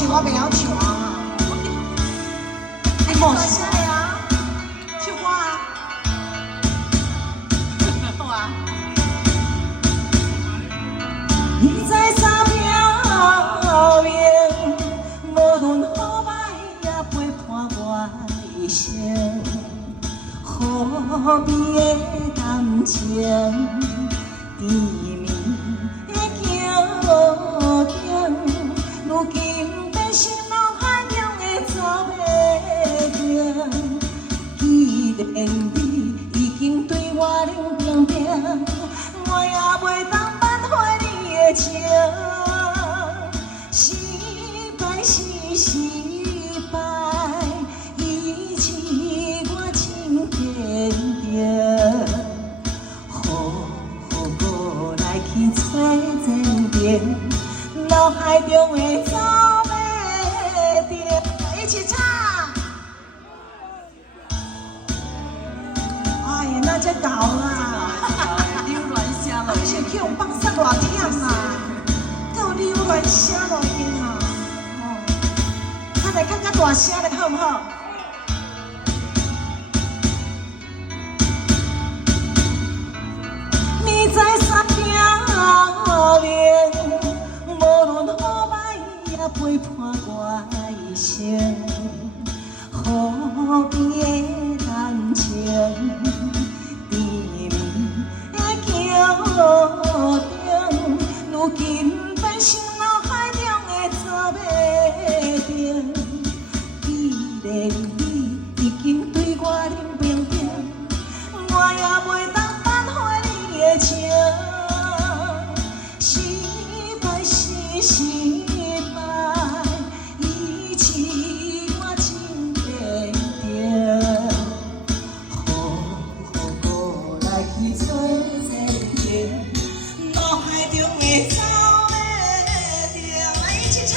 唱，我袂晓唱啊。你莫啥的啊？唱歌啊？好啊。你在沙漂明，无论好歹也陪伴我一生。何必的感情，甜蜜的桥顶，如今变成脑海中的作袂停。既然你已经对我冷冰冰，我也袂当挽回你的情。失败是失败，以前我真坚定。我来去找前程，脑海中的走袂停。一起唱。哎呀，那才搞啦！溜乱声咯，先去用放松偌忝啦，够溜乱声咯已经啊！哦，较来较大声咧，好唔好？你在山顶面，无论好歹也陪伴我一生。河边的感情，甜蜜的桥顶，如今变成脑海中的作袂停。既然你已经对我冷冰冰，我也袂当挽回你的情。失败是失败，以前我真坚定。我来去找前程，脑海中的走袂停。来一起唱。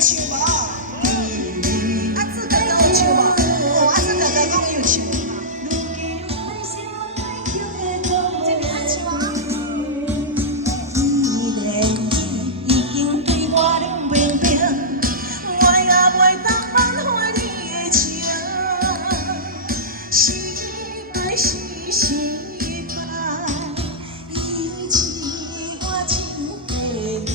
唱无？啊，自家都有唱无？哦，啊，自家都讲伊有唱。这边爱唱啊！既然你已经对我冷冰冰，我也袂当挽回你的情。失败是失败，以前我真坚定。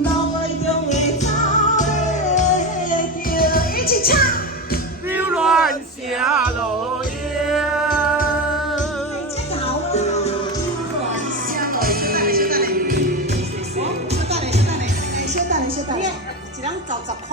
脑海中的走袂停，一起唱。溜乱声落叶。真好啊！溜乱声落叶。小等咧，小等咧，小等咧，小等咧，小等咧，一人交10块。